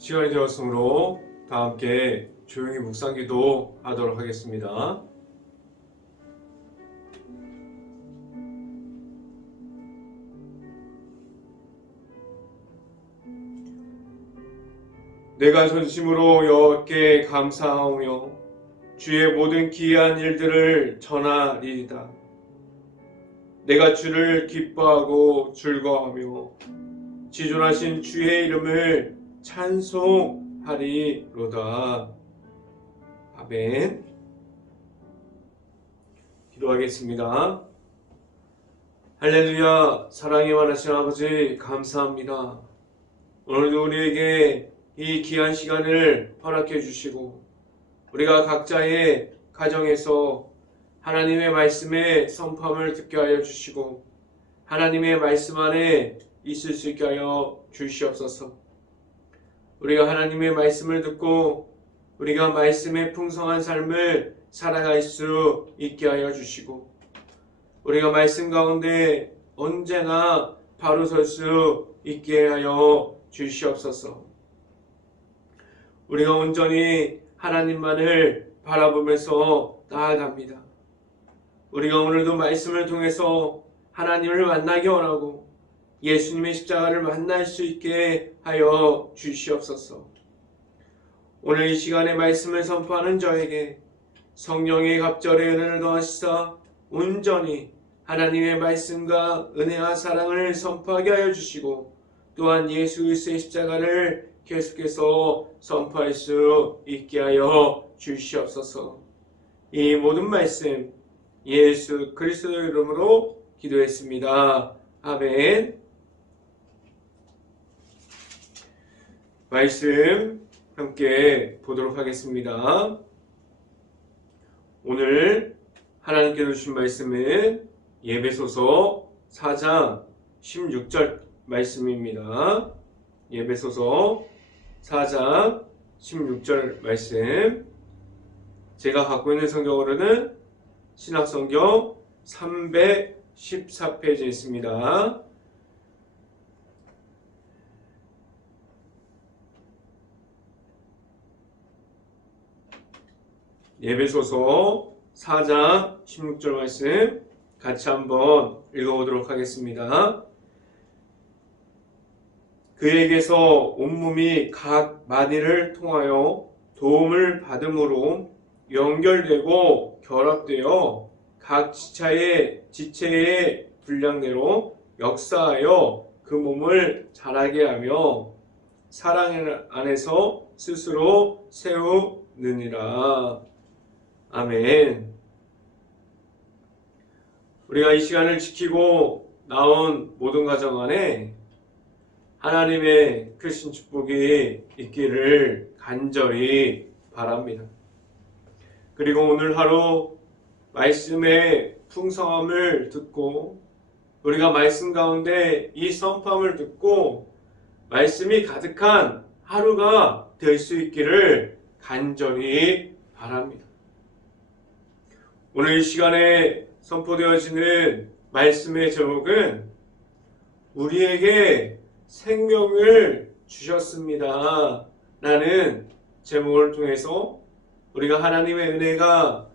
시간이 되었으므로 다 함께 조용히 묵상기도 하도록 하겠습니다. 내가 전심으로 여호와께 감사하며 주의 모든 기이한 일들을 전하리이다. 내가 주를 기뻐하고 즐거워하며 지존하신 주의 이름을 찬송하리로다. 아멘. 기도하겠습니다. 할렐루야. 사랑이 많으신 아버지 감사합니다. 오늘도 우리에게 이 귀한 시간을 허락해 주시고 우리가 각자의 가정에서 하나님의 말씀의 선포함을 듣게 하여 주시고 하나님의 말씀 안에 있을 수 있게 하여 주시옵소서. 우리가 하나님의 말씀을 듣고 우리가 말씀의 풍성한 삶을 살아갈 수 있게 하여 주시고 우리가 말씀 가운데 언제나 바로 설 수 있게 하여 주시옵소서. 우리가 온전히 하나님만을 바라보면서 나아갑니다. 우리가 오늘도 말씀을 통해서 하나님을 만나기 원하고 예수님의 십자가를 만날 수 있게 하여 주시옵소서. 오늘 이 시간에 말씀을 선포하는 저에게 성령의 갑절의 은혜를 더하시사 온전히 하나님의 말씀과 은혜와 사랑을 선포하게 하여 주시고 또한 예수 그리스도의 십자가를 계속해서 선포할 수 있게 하여 주시옵소서. 이 모든 말씀 예수 그리스도의 이름으로 기도했습니다. 아멘. 말씀 함께 보도록 하겠습니다. 오늘 하나님께서 주신 말씀은 예배소서 4장 16절 말씀입니다. 예배소서 4장 16절 말씀, 제가 갖고 있는 성경으로는 신학성경 314페이지에 있습니다. 예배소서 4장 16절 말씀 같이 한번 읽어보도록 하겠습니다. 그에게서 온몸이 각 마디를 통하여 도움을 받음으로 연결되고 결합되어 각 지체의 분량대로 역사하여 그 몸을 자라게 하며 사랑 안에서 스스로 세우느니라. 아멘. 우리가 이 시간을 지키고 나온 모든 가정 안에 하나님의 크신 축복이 있기를 간절히 바랍니다. 그리고 오늘 하루 말씀의 풍성함을 듣고 우리가 말씀 가운데 이 선포함을 듣고 말씀이 가득한 하루가 될 수 있기를 간절히 바랍니다. 오늘 이 시간에 선포되어지는 말씀의 제목은 우리에게 생명을 주셨습니다 라는 제목을 통해서 우리가 하나님의 은혜가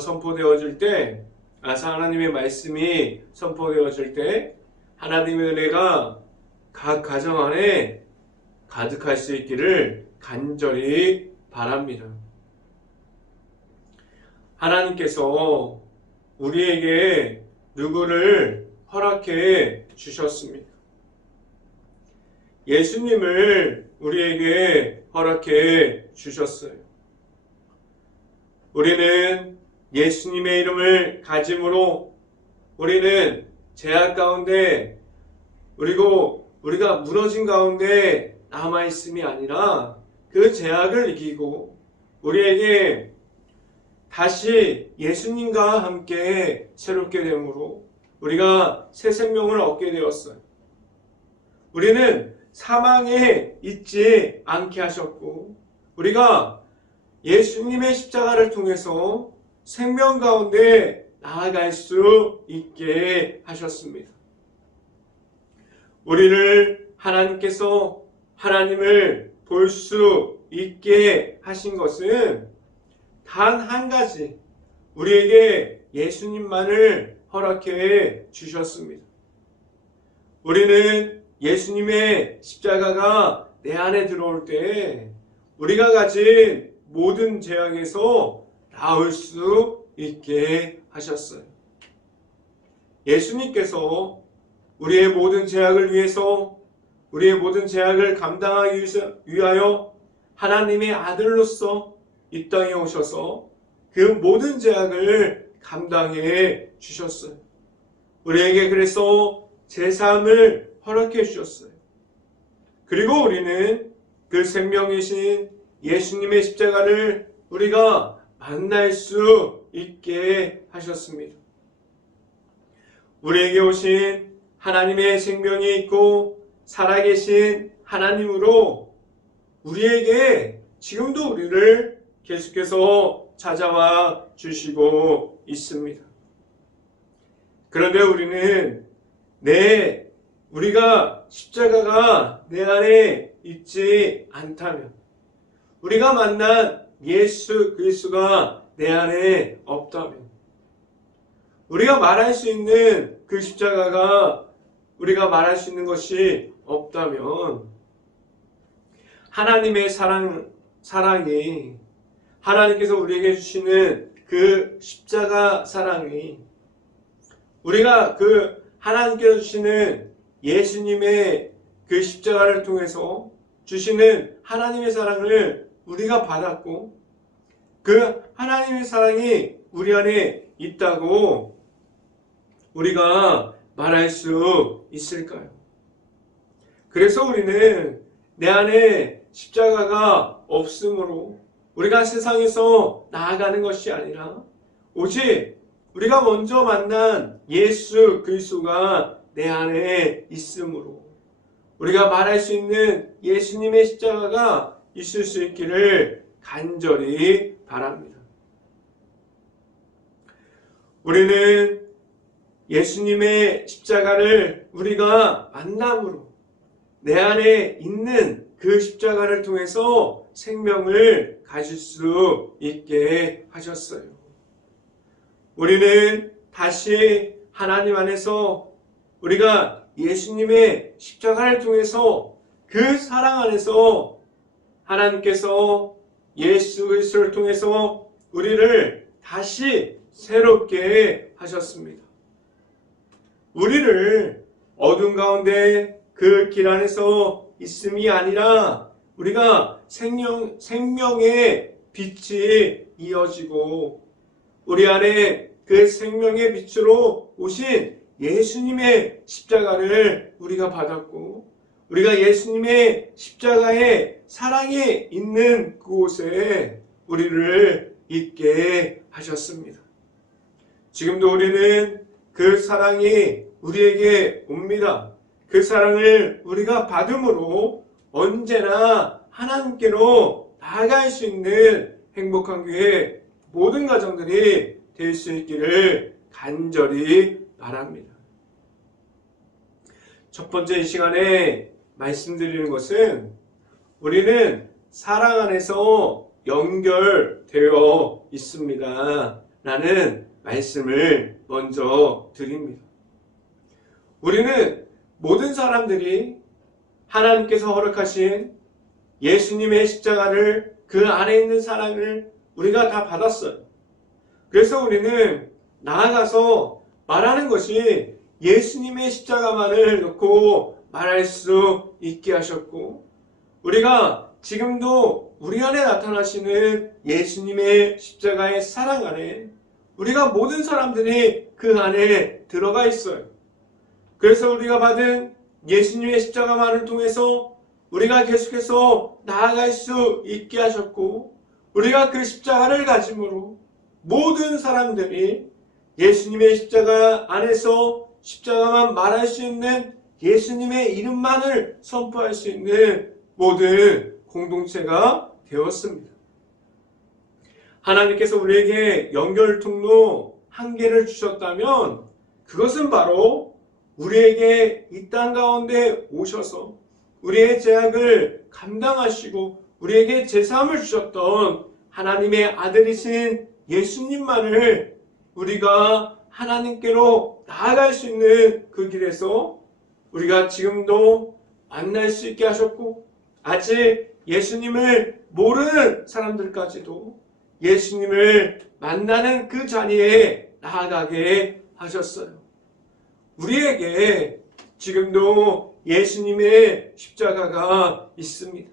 선포되어질 때, 하나님의 말씀이 선포되어질 때 하나님의 은혜가 각 가정 안에 가득할 수 있기를 간절히 바랍니다. 하나님께서 우리에게 누구를 허락해 주셨습니다. 예수님을 우리에게 허락해 주셨어요. 우리는 예수님의 이름을 가짐으로 우리는 죄악 가운데 그리고 우리가 무너진 가운데 남아있음이 아니라 그 죄악을 이기고 우리에게 다시 예수님과 함께 새롭게 됨으로 우리가 새 생명을 얻게 되었어요. 우리는 사망에 있지 않게 하셨고 우리가 예수님의 십자가를 통해서 생명 가운데 나아갈 수 있게 하셨습니다. 우리를 하나님께서 하나님을 볼 수 있게 하신 것은 단 한 가지, 우리에게 예수님만을 허락해 주셨습니다. 우리는 예수님의 십자가가 내 안에 들어올 때 우리가 가진 모든 죄악에서 나올 수 있게 하셨어요. 예수님께서 우리의 모든 죄악을 위해서, 우리의 모든 죄악을 감당하기 위하여 하나님의 아들로서 이 땅에 오셔서 그 모든 죄악을 감당해 주셨어요. 우리에게 그래서 제사함을 허락해 주셨어요. 그리고 우리는 그 생명이신 예수님의 십자가를 우리가 만날 수 있게 하셨습니다. 우리에게 오신 하나님의 생명이 있고 살아계신 하나님으로 우리에게 지금도 우리를 계속해서 찾아와 주시고 있습니다. 그런데 우리는 우리가 십자가가 내 안에 있지 않다면, 우리가 만난 예수 그리스도가 내 안에 없다면, 우리가 말할 수 있는 그 십자가가 우리가 말할 수 있는 것이 없다면, 하나님의 사랑이, 하나님께서 우리에게 주시는 그 십자가 사랑이, 우리가 그 하나님께서 주시는 예수님의 그 십자가를 통해서 주시는 하나님의 사랑을 우리가 받았고, 그 하나님의 사랑이 우리 안에 있다고 우리가 말할 수 있을까요? 그래서 우리는 내 안에 십자가가 없으므로 우리가 세상에서 나아가는 것이 아니라 오직 우리가 먼저 만난 예수 그리스도가 내 안에 있으므로 우리가 말할 수 있는 예수님의 십자가가 있을 수 있기를 간절히 바랍니다. 우리는 예수님의 십자가를 우리가 만남으로 내 안에 있는 그 십자가를 통해서 생명을 가질 수 있게 하셨어요. 우리는 다시 하나님 안에서 우리가 예수님의 십자가를 통해서 그 사랑 안에서 하나님께서 예수 그리스도를 통해서 우리를 다시 새롭게 하셨습니다. 우리를 어둠 가운데 그 길 안에서 있음이 아니라 우리가 생명의 빛이 이어지고 우리 안에 그 생명의 빛으로 오신 예수님의 십자가를 우리가 받았고 우리가 예수님의 십자가의 사랑이 있는 그곳에 우리를 있게 하셨습니다. 지금도 우리는 그 사랑이 우리에게 옵니다. 그 사랑을 우리가 받음으로 언제나 하나님께로 나아갈 수 있는 행복한 교회 모든 가정들이 될 수 있기를 간절히 바랍니다. 첫 번째 이 시간에 말씀드리는 것은 우리는 사랑 안에서 연결되어 있습니다. 라는 말씀을 먼저 드립니다. 우리는 모든 사람들이 하나님께서 허락하신 예수님의 십자가를 그 안에 있는 사랑을 우리가 다 받았어요. 그래서 우리는 나아가서 말하는 것이 예수님의 십자가만을 놓고 말할 수 있게 하셨고 우리가 지금도 우리 안에 나타나시는 예수님의 십자가의 사랑 안에 우리가 모든 사람들이 그 안에 들어가 있어요. 그래서 우리가 받은 예수님의 십자가만을 통해서 우리가 계속해서 나아갈 수 있게 하셨고 우리가 그 십자가를 가짐으로 모든 사람들이 예수님의 십자가 안에서 십자가만 말할 수 있는 예수님의 이름만을 선포할 수 있는 모든 공동체가 되었습니다. 하나님께서 우리에게 연결 통로 한 개를 주셨다면 그것은 바로 우리에게 이 땅 가운데 오셔서 우리의 죄악을 감당하시고 우리에게 제사함을 주셨던 하나님의 아들이신 예수님만을 우리가 하나님께로 나아갈 수 있는 그 길에서 우리가 지금도 만날 수 있게 하셨고, 아직 예수님을 모르는 사람들까지도 예수님을 만나는 그 자리에 나아가게 하셨어요. 우리에게 지금도 예수님의 십자가가 있습니다.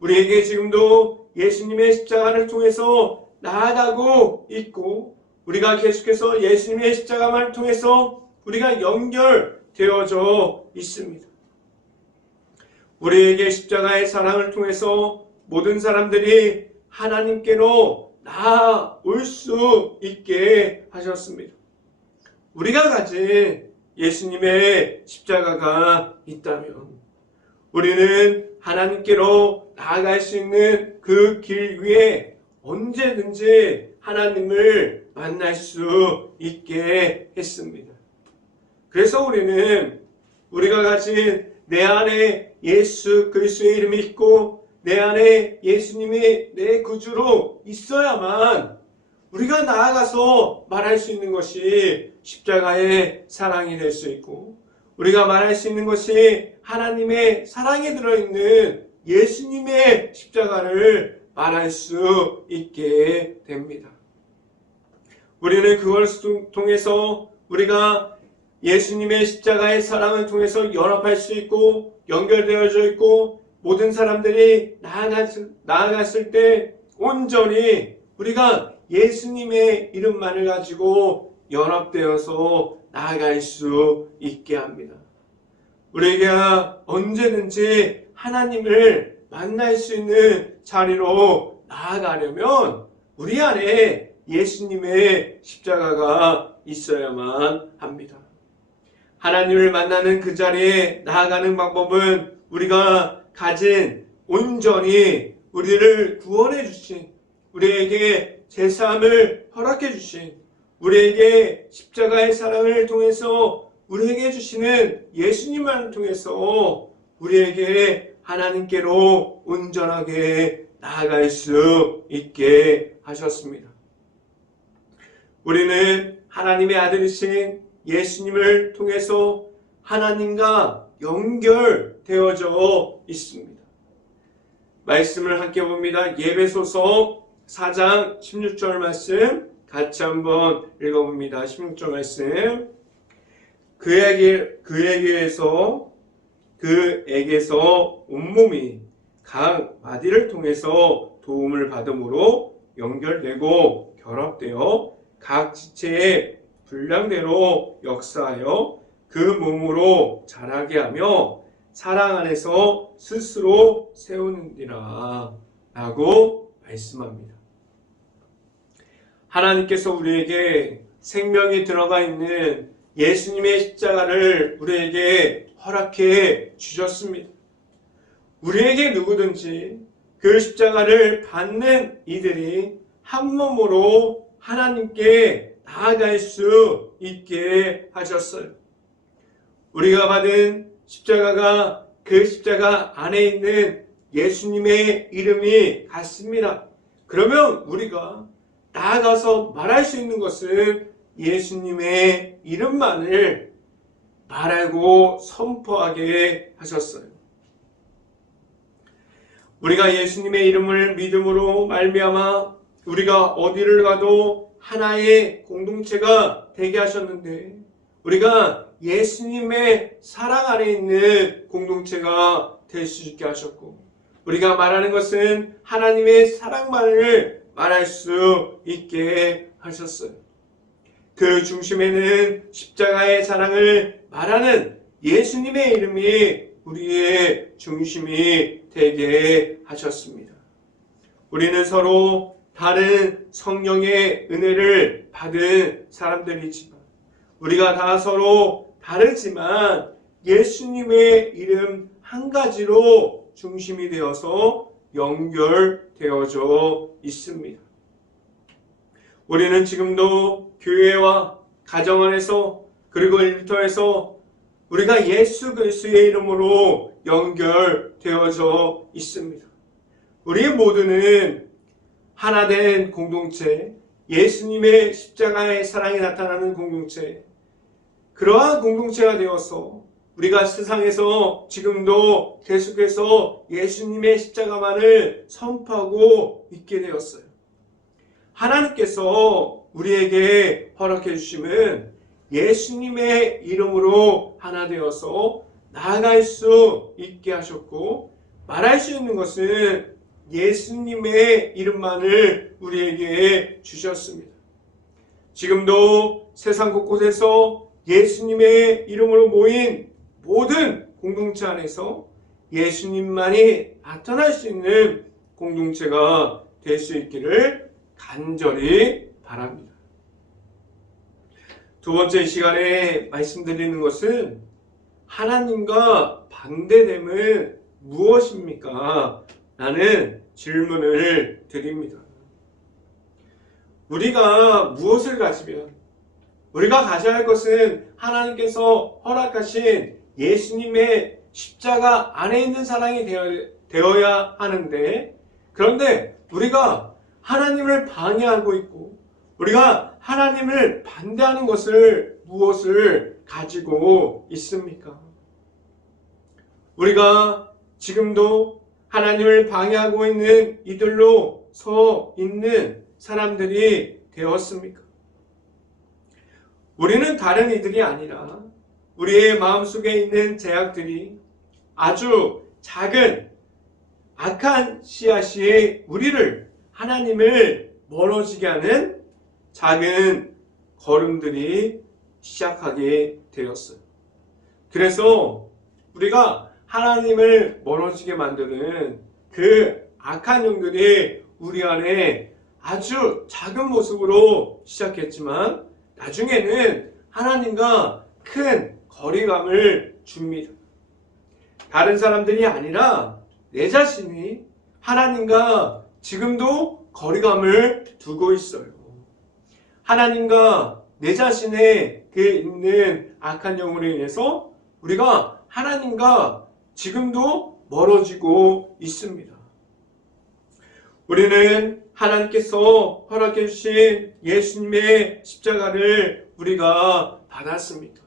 우리에게 지금도 예수님의 십자가를 통해서 나아가고 있고, 우리가 계속해서 예수님의 십자가만을 통해서 우리가 연결되어져 있습니다. 우리에게 십자가의 사랑을 통해서 모든 사람들이 하나님께로 나아올 수 있게 하셨습니다. 우리가 가진 예수님의 십자가가 있다면 우리는 하나님께로 나아갈 수 있는 그 길 위에 언제든지 하나님을 만날 수 있게 했습니다. 그래서 우리가 가진 내 안에 예수 그리스도의 이름이 있고 내 안에 예수님이 내 구주로 있어야만 우리가 나아가서 말할 수 있는 것이 십자가의 사랑이 될 수 있고, 우리가 말할 수 있는 것이 하나님의 사랑이 들어있는 예수님의 십자가를 말할 수 있게 됩니다. 우리는 그걸 통해서 우리가 예수님의 십자가의 사랑을 통해서 연합할 수 있고 연결되어져 있고, 모든 사람들이 나아갔을 때 온전히 우리가 예수님의 이름만을 가지고 연합되어서 나아갈 수 있게 합니다. 우리가 언제든지 하나님을 만날 수 있는 자리로 나아가려면 우리 안에 예수님의 십자가가 있어야만 합니다. 하나님을 만나는 그 자리에 나아가는 방법은 우리가 가진 온전히 우리를 구원해 주신, 우리에게 제사함을 허락해 주신, 우리에게 십자가의 사랑을 통해서 우리에게 주시는 예수님만을 통해서 우리에게 하나님께로 온전하게 나아갈 수 있게 하셨습니다. 우리는 하나님의 아들이신 예수님을 통해서 하나님과 연결되어져 있습니다. 말씀을 함께 봅니다. 예배소서 4장 16절 말씀 같이 한번 읽어봅니다. 16절 말씀. 그에게서 온몸이 각 마디를 통해서 도움을 받음으로 연결되고 결합되어 각 지체의 분량대로 역사하여 그 몸으로 자라게 하며 사랑 안에서 스스로 세우느니라 라고 말씀합니다. 하나님께서 우리에게 생명이 들어가 있는 예수님의 십자가를 우리에게 허락해 주셨습니다. 우리에게 누구든지 그 십자가를 받는 이들이 한 몸으로 하나님께 나아갈 수 있게 하셨어요. 우리가 받은 십자가가 그 십자가 안에 있는 예수님의 이름이 같습니다. 그러면 우리가 나아가서 말할 수 있는 것은 예수님의 이름만을 말하고 선포하게 하셨어요. 우리가 예수님의 이름을 믿음으로 말미암아 우리가 어디를 가도 하나의 공동체가 되게 하셨는데, 우리가 예수님의 사랑 안에 있는 공동체가 될 수 있게 하셨고, 우리가 말하는 것은 하나님의 사랑만을 말할 수 있게 하셨어요. 그 중심에는 십자가의 사랑을 말하는 예수님의 이름이 우리의 중심이 되게 하셨습니다. 우리는 서로 다른 성령의 은혜를 받은 사람들이지만, 우리가 다 서로 다르지만 예수님의 이름 한 가지로 중심이 되어서 연결되어져 있습니다. 우리는 지금도 교회와 가정 안에서 그리고 일터에서 우리가 예수 그리스도의 이름으로 연결되어져 있습니다. 우리 모두는 하나된 공동체, 예수님의 십자가의 사랑이 나타나는 공동체, 그러한 공동체가 되어서 우리가 세상에서 지금도 계속해서 예수님의 십자가만을 선포하고 있게 되었어요. 하나님께서 우리에게 허락해 주심은 예수님의 이름으로 하나 되어서 나아갈 수 있게 하셨고, 말할 수 있는 것은 예수님의 이름만을 우리에게 주셨습니다. 지금도 세상 곳곳에서 예수님의 이름으로 모인 모든 공동체 안에서 예수님만이 나타날 수 있는 공동체가 될 수 있기를 간절히 바랍니다. 두 번째 시간에 말씀드리는 것은 하나님과 반대됨은 무엇입니까? 라는 질문을 드립니다. 우리가 무엇을 가지면 우리가 가져야 할 것은 하나님께서 허락하신 예수님의 십자가 안에 있는 사랑이 되어야 하는데, 그런데 우리가 하나님을 방해하고 있고 우리가 하나님을 반대하는 것을 무엇을 가지고 있습니까? 우리가 지금도 하나님을 방해하고 있는 이들로 서 있는 사람들이 되었습니까? 우리는 다른 이들이 아니라 우리의 마음속에 있는 죄악들이 아주 작은 악한 씨앗이 우리를, 하나님을 멀어지게 하는 작은 걸음들이 시작하게 되었어요. 그래서 우리가 하나님을 멀어지게 만드는 그 악한 영들이 우리 안에 아주 작은 모습으로 시작했지만 나중에는 하나님과 큰 거리감을 줍니다. 다른 사람들이 아니라 내 자신이 하나님과 지금도 거리감을 두고 있어요. 하나님과 내 자신의 그 있는 악한 영으로 인해서 우리가 하나님과 지금도 멀어지고 있습니다. 우리는 하나님께서 허락해 주신 예수님의 십자가를 우리가 받았습니다.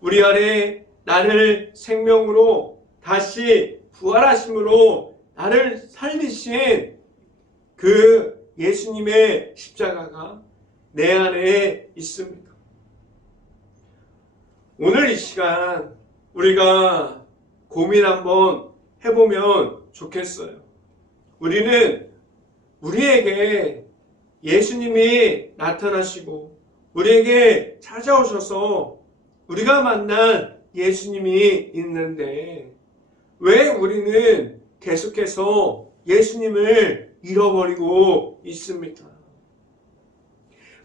우리 안에 나를 생명으로 다시 부활하심으로 나를 살리신 그 예수님의 십자가가 내 안에 있습니다. 오늘 이 시간 우리가 고민 한번 해보면 좋겠어요. 우리는 우리에게 예수님이 나타나시고 우리에게 찾아오셔서 우리가 만난 예수님이 있는데 왜 우리는 계속해서 예수님을 잃어버리고 있습니까?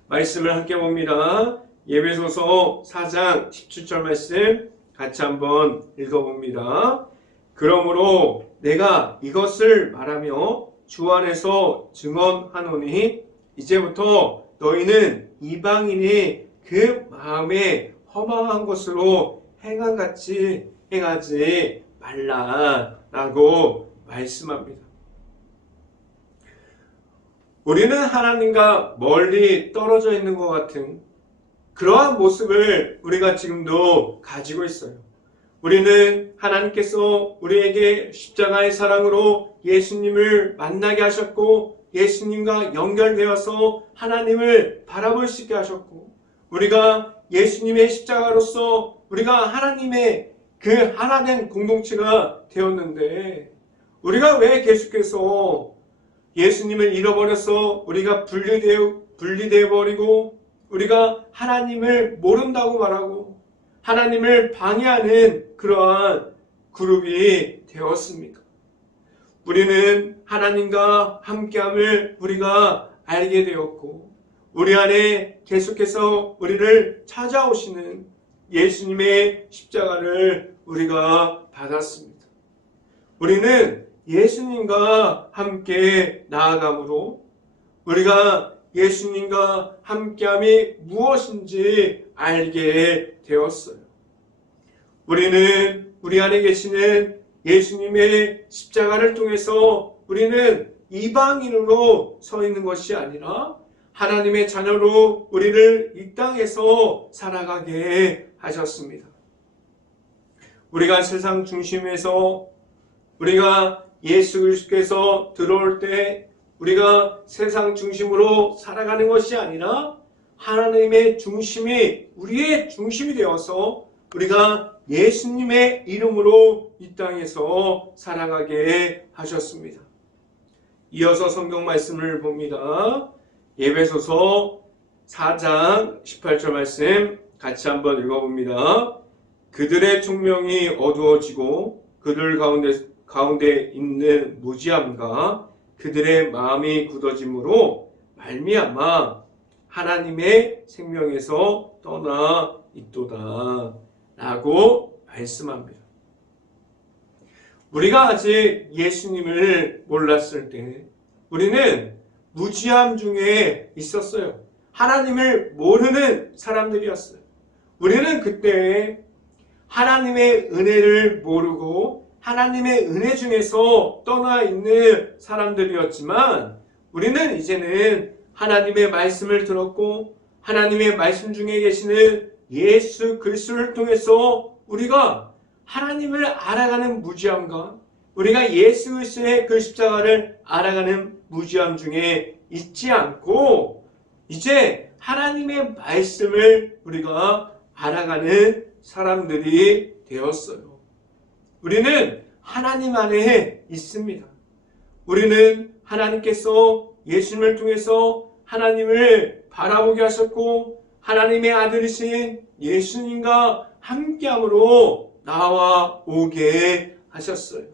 말씀을 함께 봅니다. 에베소서 4장 17절 말씀 같이 한번 읽어봅니다. 그러므로 내가 이것을 말하며 주 안에서 증언하노니 이제부터 너희는 이방인이 그 마음에 허망한 것으로 행한같이 행하지 말라라고 말씀합니다. 우리는 하나님과 멀리 떨어져 있는 것 같은 그러한 모습을 우리가 지금도 가지고 있어요. 우리는 하나님께서 우리에게 십자가의 사랑으로 예수님을 만나게 하셨고 예수님과 연결되어서 하나님을 바라볼 수 있게 하셨고 우리가 예수님의 십자가로서 우리가 하나님의 그 하나된 공동체가 되었는데 우리가 왜 계속해서 예수님을 잃어버려서 우리가 분리되어 버리고 우리가 하나님을 모른다고 말하고 하나님을 방해하는 그러한 그룹이 되었습니까? 우리는 하나님과 함께함을 우리가 알게 되었고 우리 안에 계속해서 우리를 찾아오시는 예수님의 십자가를 우리가 받았습니다. 우리는 예수님과 함께 나아감으로 우리가 예수님과 함께함이 무엇인지 알게 되었어요. 우리는 우리 안에 계시는 예수님의 십자가를 통해서 우리는 이방인으로 서 있는 것이 아니라 하나님의 자녀로 우리를 이 땅에서 살아가게 하셨습니다. 우리가 세상 중심에서 우리가 예수 그리스도께서 들어올 때 우리가 세상 중심으로 살아가는 것이 아니라 하나님의 중심이 우리의 중심이 되어서 우리가 예수님의 이름으로 이 땅에서 살아가게 하셨습니다. 이어서 성경 말씀을 봅니다. 에베소서 4장 18절 말씀 같이 한번 읽어봅니다. 그들의 총명이 어두워지고 그들 가운데 있는 무지함과 그들의 마음이 굳어짐으로 말미암아 하나님의 생명에서 떠나 있도다 라고 말씀합니다. 우리가 아직 예수님을 몰랐을 때 우리는 무지함 중에 있었어요. 하나님을 모르는 사람들이었어요. 우리는 그때 하나님의 은혜를 모르고 하나님의 은혜 중에서 떠나 있는 사람들이었지만 우리는 이제는 하나님의 말씀을 들었고 하나님의 말씀 중에 계시는 예수 그리스도를 통해서 우리가 하나님을 알아가는 무지함과 우리가 예수 그리스도의 그 십자가를 알아가는 무지함 중에 있지 않고 이제 하나님의 말씀을 우리가 알아가는 사람들이 되었어요. 우리는 하나님 안에 있습니다. 우리는 하나님께서 예수님을 통해서 하나님을 바라보게 하셨고 하나님의 아들이신 예수님과 함께함으로 나와 오게 하셨어요.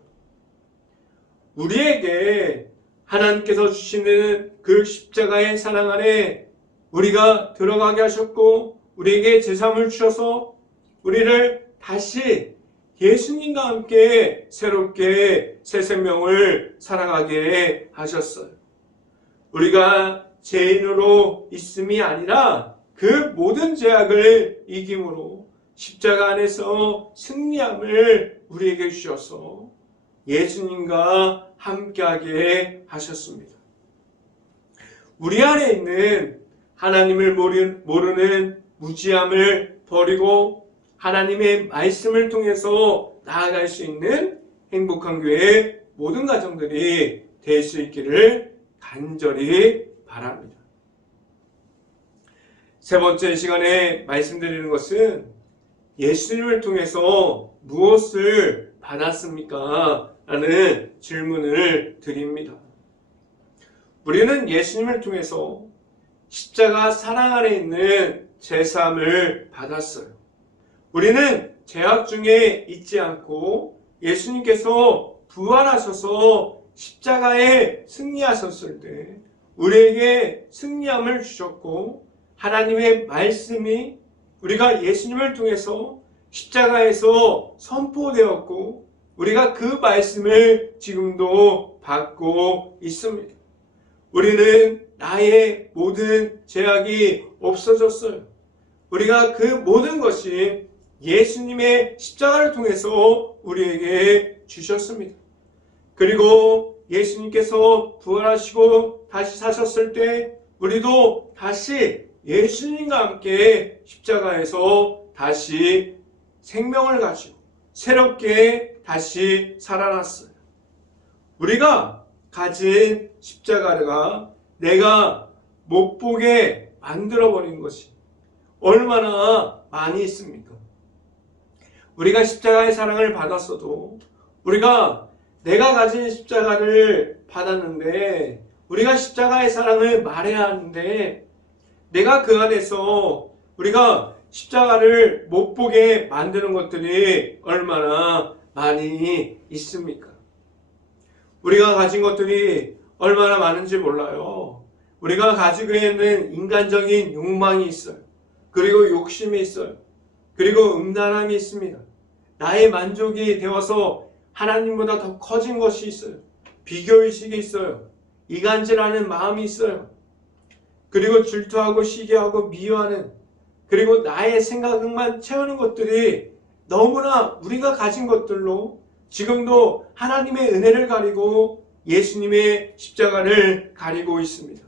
우리에게 하나님께서 주시는 그 십자가의 사랑 안에 우리가 들어가게 하셨고 우리에게 제사함을 주셔서 우리를 다시 예수님과 함께 새롭게 새 생명을 살아가게 하셨어요. 우리가 죄인으로 있음이 아니라 그 모든 죄악을 이김으로 십자가 안에서 승리함을 우리에게 주셔서 예수님과 함께하게 하셨습니다. 우리 안에 있는 하나님을 모르는 무지함을 버리고 하나님의 말씀을 통해서 나아갈 수 있는 행복한 교회의 모든 가정들이 될 수 있기를 간절히 바랍니다. 세 번째 시간에 말씀드리는 것은 예수님을 통해서 무엇을 받았습니까? 라는 질문을 드립니다. 우리는 예수님을 통해서 십자가 사랑 안에 있는 제사함을 받았어요. 우리는 죄악 중에 있지 않고 예수님께서 부활하셔서 십자가에 승리하셨을 때 우리에게 승리함을 주셨고 하나님의 말씀이 우리가 예수님을 통해서 십자가에서 선포되었고 우리가 그 말씀을 지금도 받고 있습니다. 우리는 나의 모든 죄악이 없어졌어요. 우리가 그 모든 것이 예수님의 십자가를 통해서 우리에게 주셨습니다. 그리고 예수님께서 부활하시고 다시 사셨을 때 우리도 다시 예수님과 함께 십자가에서 다시 생명을 가지고 새롭게 다시 살아났어요. 우리가 가진 십자가가 내가 못 보게 만들어버린 것이 얼마나 많이 있습니까? 우리가 십자가의 사랑을 받았어도 우리가 내가 가진 십자가를 받았는데 우리가 십자가의 사랑을 말해야 하는데 내가 그 안에서 우리가 십자가를 못 보게 만드는 것들이 얼마나 많이 있습니까? 우리가 가진 것들이 얼마나 많은지 몰라요. 우리가 가지고 있는 인간적인 욕망이 있어요. 그리고 욕심이 있어요. 그리고 음란함이 있습니다. 나의 만족이 되어서 하나님보다 더 커진 것이 있어요. 비교의식이 있어요. 이간질하는 마음이 있어요. 그리고 질투하고 시기하고 미워하는 그리고 나의 생각만 채우는 것들이 너무나 우리가 가진 것들로 지금도 하나님의 은혜를 가리고 예수님의 십자가를 가리고 있습니다.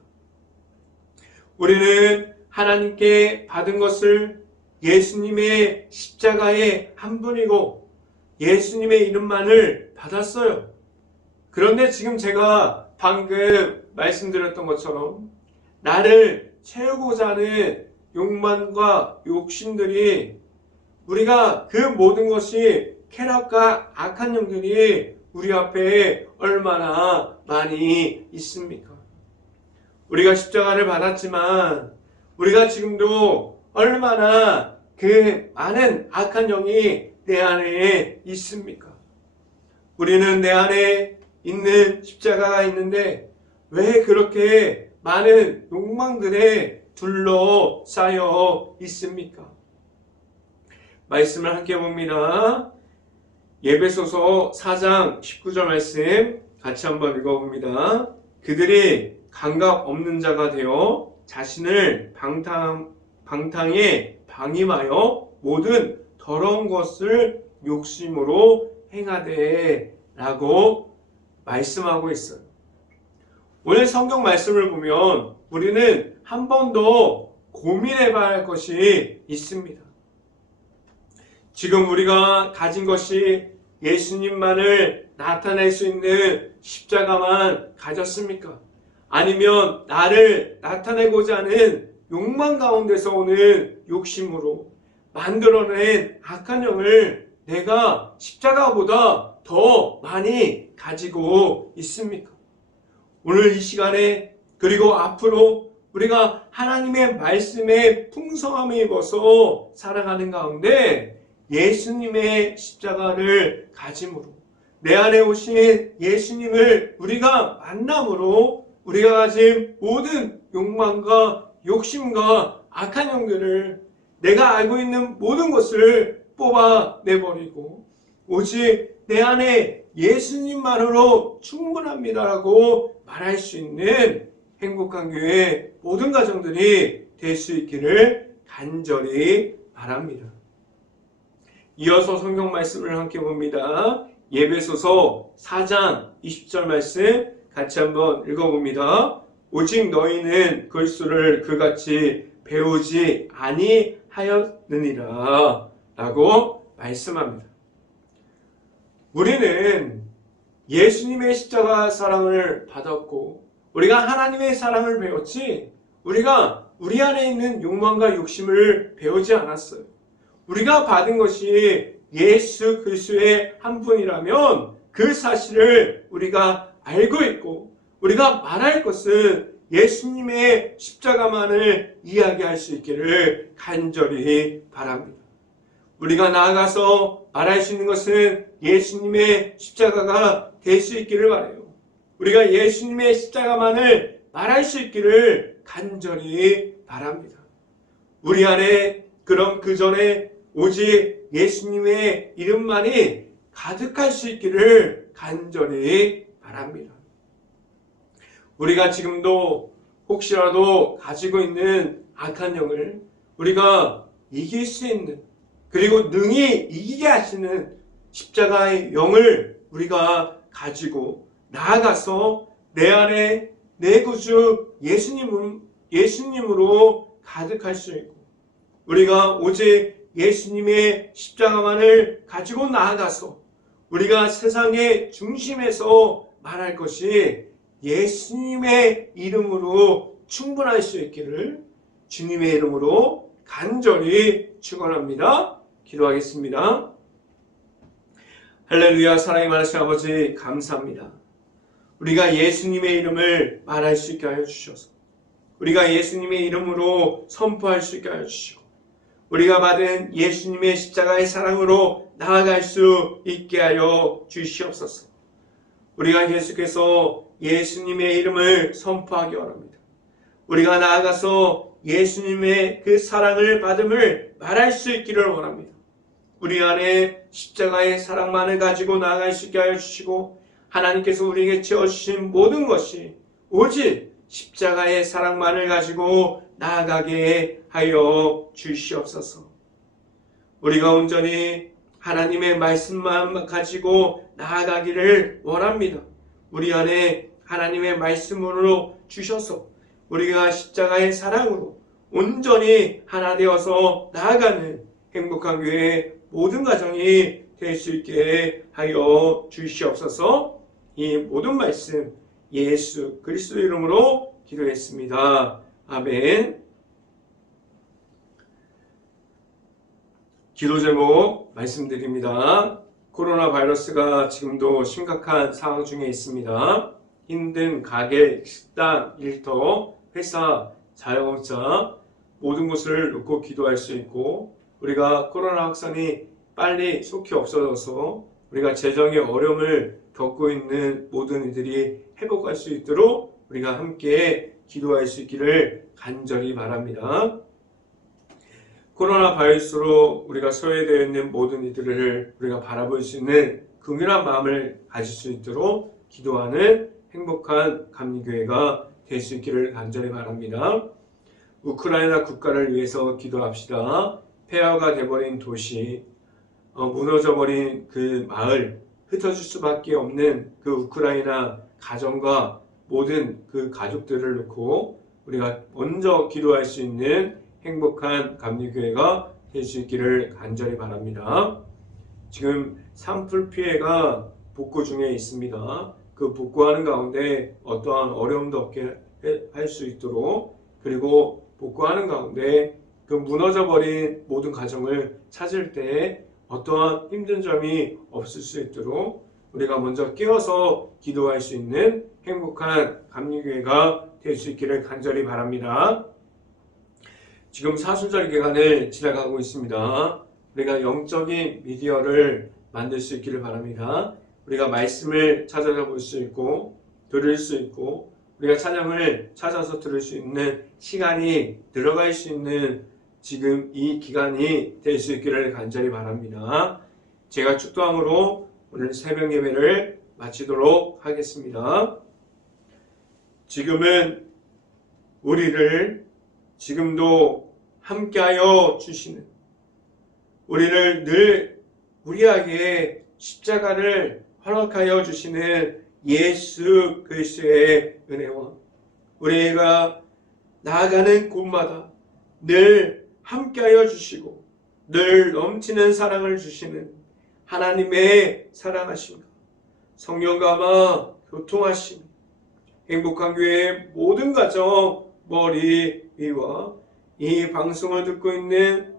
우리는 하나님께 받은 것을 예수님의 십자가의 한 분이고 예수님의 이름만을 받았어요. 그런데 지금 제가 방금 말씀드렸던 것처럼 나를 채우고자 하는 욕망과 욕심들이, 우리가 그 모든 것이 쾌락과 악한 영들이 우리 앞에 얼마나 많이 있습니까? 우리가 십자가를 받았지만 우리가 지금도 얼마나 그 많은 악한 영이 내 안에 있습니까? 우리는 내 안에 있는 십자가가 있는데 왜 그렇게 많은 욕망들에 둘러싸여 있습니까? 말씀을 함께 봅니다. 에베소서 4장 19절 말씀 같이 한번 읽어봅니다. 그들이 감각 없는 자가 되어 자신을 방탕에 방임하여 모든 더러운 것을 욕심으로 행하되 라고 말씀하고 있어요. 오늘 성경 말씀을 보면 우리는 한 번 더 고민해 봐야 할 것이 있습니다. 지금 우리가 가진 것이 예수님만을 나타낼 수 있는 십자가만 가졌습니까? 아니면 나를 나타내고자 하는 욕망 가운데서 오는 욕심으로 만들어낸 악한 영을 내가 십자가보다 더 많이 가지고 있습니까? 오늘 이 시간에 그리고 앞으로 우리가 하나님의 말씀에 풍성함을 입어서 살아가는 가운데 예수님의 십자가를 가짐으로, 내 안에 오신 예수님을 우리가 만남으로 우리가 가진 모든 욕망과 욕심과 악한 영들을, 내가 알고 있는 모든 것을 뽑아내버리고 오직 내 안에 예수님만으로 충분합니다라고 말할 수 있는 행복한 교회 모든 가정들이 될 수 있기를 간절히 바랍니다. 이어서 성경 말씀을 함께 봅니다. 에베소서 4장 20절 말씀 같이 한번 읽어봅니다. 오직 너희는 글수를 그같이 배우지 아니하였느니라 라고 말씀합니다. 우리는 예수님의 십자가 사랑을 받았고 우리가 하나님의 사랑을 배웠지, 우리가 우리 안에 있는 욕망과 욕심을 배우지 않았어요. 우리가 받은 것이 예수 그리스도의 한 분이라면 그 사실을 우리가 알고 있고 우리가 말할 것은 예수님의 십자가만을 이야기할 수 있기를 간절히 바랍니다. 우리가 나아가서 말할 수 있는 것은 예수님의 십자가가 될 수 있기를 바라요. 우리가 예수님의 십자가만을 말할 수 있기를 간절히 바랍니다. 우리 안에 그럼 그 전에 오직 예수님의 이름만이 가득할 수 있기를 간절히 바랍니다. 우리가 지금도 혹시라도 가지고 있는 악한 영을 우리가 이길 수 있는, 그리고 능히 이기게 하시는 십자가의 영을 우리가 가지고 나아가서 내 안에 내 구주 예수님으로 가득할 수 있고, 우리가 오직 예수님의 십자가만을 가지고 나아가서 우리가 세상의 중심에서 말할 것이 예수님의 이름으로 충분할 수 있기를 주님의 이름으로 간절히 축원합니다. 기도하겠습니다. 할렐루야. 사랑이 많으신 아버지 감사합니다. 우리가 예수님의 이름을 말할 수 있게 하여 주셔서, 우리가 예수님의 이름으로 선포할 수 있게 하여 주시고, 우리가 받은 예수님의 십자가의 사랑으로 나아갈 수 있게 하여 주시옵소서. 우리가 계속해서 예수님의 이름을 선포하기 원합니다. 우리가 나아가서 예수님의 그 사랑을 받음을 말할 수 있기를 원합니다. 우리 안에 십자가의 사랑만을 가지고 나아갈 수 있게 하여 주시고, 하나님께서 우리에게 지어주신 모든 것이 오직 십자가의 사랑만을 가지고 나아가게 하여 주시옵소서. 우리가 온전히 하나님의 말씀만 가지고 나아가기를 원합니다. 우리 안에 하나님의 말씀으로 주셔서 우리가 십자가의 사랑으로 온전히 하나 되어서 나아가는 행복한 교회의 모든 가정이 될 수 있게 하여 주시옵소서. 이 모든 말씀 예수 그리스도 이름으로 기도했습니다. 아멘. 기도 제목 말씀드립니다. 코로나 바이러스가 지금도 심각한 상황 중에 있습니다. 힘든 가게, 식당, 일터, 회사, 자영업자 모든 것을 놓고 기도할 수 있고, 우리가 코로나 확산이 빨리 속히 없어져서 우리가 재정의 어려움을 겪고 있는 모든 이들이 회복할 수 있도록 우리가 함께 기도할 수 있기를 간절히 바랍니다. 코로나 바이러스로 우리가 소외되어 있는 모든 이들을 우리가 바라볼 수 있는 긍휼한 마음을 가질 수 있도록 기도하는 행복한 감리교회가 될 수 있기를 간절히 바랍니다. 우크라이나 국가를 위해서 기도합시다. 폐허가 되어버린 도시, 무너져버린 그 마을, 흩어질 수밖에 없는 그 우크라이나 가정과 모든 그 가족들을 놓고 우리가 먼저 기도할 수 있는 행복한 감리교회가 될 수 있기를 간절히 바랍니다. 지금 산불 피해가 복구 중에 있습니다. 그 복구하는 가운데 어떠한 어려움도 없게 할 수 있도록, 그리고 복구하는 가운데 그 무너져버린 모든 가정을 찾을 때 어떠한 힘든 점이 없을 수 있도록 우리가 먼저 끼어서 기도할 수 있는 행복한 감리교회가 될 수 있기를 간절히 바랍니다. 지금 사순절 기간을 지나가고 있습니다. 우리가 영적인 미디어를 만들 수 있기를 바랍니다. 우리가 말씀을 찾아서 볼 수 있고 들을 수 있고 우리가 찬양을 찾아서 들을 수 있는 시간이 들어갈 수 있는 지금 이 기간이 될 수 있기를 간절히 바랍니다. 제가 축도함으로 오늘 새벽 예배를 마치도록 하겠습니다. 지금은 우리를 지금도 함께하여 주시는, 우리를 늘 우리에게 십자가를 허락하여 주시는 예수 그리스도의 은혜와 우리가 나아가는 곳마다 늘 함께하여 주시고 늘 넘치는 사랑을 주시는 하나님의 사랑하심과 성령과 아마 교통하심, 행복한 교회의 모든 가정 머리 위와 이 방송을 듣고 있는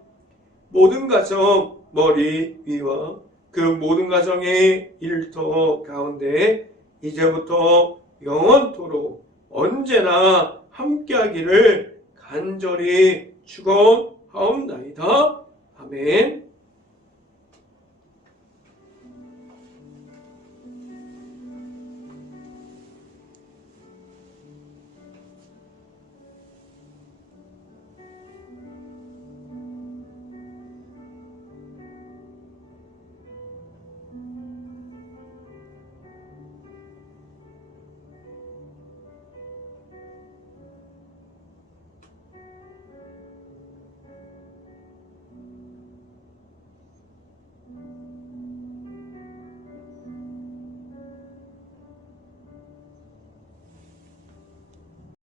모든 가정 머리 위와 그 모든 가정의 일터 가운데 이제부터 영원토록 언제나 함께하기를 간절히 축원하옵나이다. 아멘.